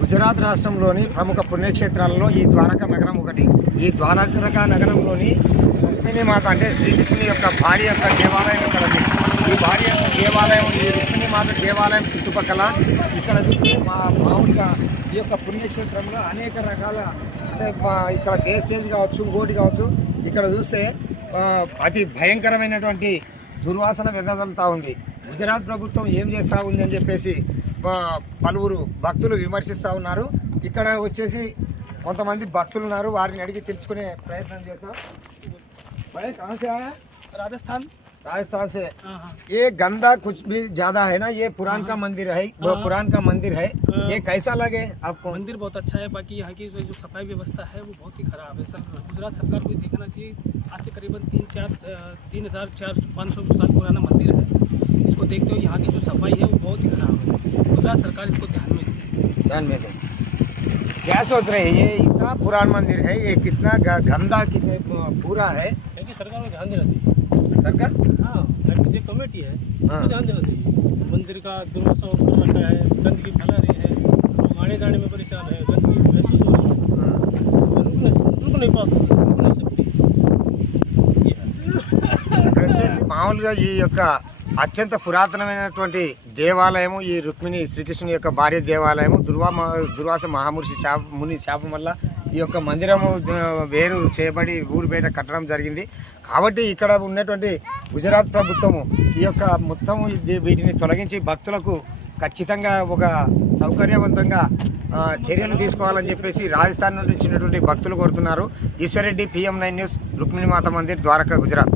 గుజరాత్ రాష్ట్రంలోని ప్రముఖ పుణ్యక్షేత్రాలలో ఈ ద్వారకా నగరం ఒకటి. ఈ ద్వారక నగరంలోని రుక్మిణి మాత అంటే శ్రీకృష్ణుని యొక్క భార్య యొక్క దేవాలయం ఇక్కడ ఈ భార్య దేవాలయం ఈ రుక్మిణి మాత దేవాలయం చుట్టుపక్కల. ఇక్కడ చూసి మా మామూలుగా ఈ యొక్క పుణ్యక్షేత్రంలో అనేక రకాల అంటే మా ఇక్కడ వేస్టేజ్ కావచ్చు ఇంకోటి కావచ్చు ఇక్కడ చూస్తే అతి భయంకరమైనటువంటి దుర్వాసన వెదజల్లుతూ ఉంది. గుజరాత్ ప్రభుత్వం ఏం చేస్తూ ఉంది అని చెప్పేసి పలువురు భక్తులు విమర్శిస్తూ ఉన్నారు. ఇక్కడ వచ్చేసి కొంతమంది భక్తులు ఉన్నారు. వారిని అడిగి తెలుసుకునే ప్రయత్నం చేస్తాం. రాజస్థాన్. राजस्थान से। हाँ हाँ। ये गंदा कुछ भी ज़्यादा है ना ये पुरान का मंदिर है वो हाँ। पुरान का मंदिर है। हाँ। ये कैसा लगे आपको? मंदिर बहुत अच्छा है बाकी यहाँ की जो सफ़ाई व्यवस्था है वो बहुत ही खराब है। सर गुजरात सरकार को देखना चाहिए आज से करीबन तीन चार तीन हज़ार चार पाँच सौ साल पुराना मंदिर है। इसको देखते हुए यहाँ की जो सफ़ाई है वो बहुत ही खराब है। गुजरात सरकार इसको ध्यान में दे ध्यान में दो क्या सोच रहे हैं ये इतना पुरान मंदिर है ये कितना गंदा कितने पूरा है? है सरकार को ध्यान देना चाहिए। सरकार हाँ यहाँ की जो कमेटी है हाँ। उसको ध्यान देना चाहिए मंदिर का दुर्वासा कर रखा है गंदगी फैला रही है लोग आने जाने में परेशान है गंदगी महसूस हो रही है रुक नहीं रुक नहीं पाती रुक नहीं सकती ये है। ఇక్కడ వచ్చేసి మామూలుగా ఈ యొక్క అత్యంత పురాతనమైనటువంటి దేవాలయము ఈ రుక్మిణి శ్రీకృష్ణుని యొక్క భార్య దేవాలయము దుర్వా మ- దుర్వాస మహాముషి శాప ముని శాపం వల్ల ఈ యొక్క మందిరము వేరు చేయబడి ఊరు బయట కట్టడం జరిగింది. కాబట్టి ఇక్కడ ఉన్నటువంటి గుజరాత్ ప్రభుత్వము ఈ యొక్క మొత్తం వీటిని తొలగించి భక్తులకు ఖచ్చితంగా ఒక సౌకర్యవంతంగా చర్యలు తీసుకోవాలని చెప్పేసి రాజస్థాన్ నుండి వచ్చినటువంటి భక్తులు కోరుతున్నారు. Eshwar Reddy PM nine news Rukmini మాత మందిర్ ద్వారకా గుజరాత్.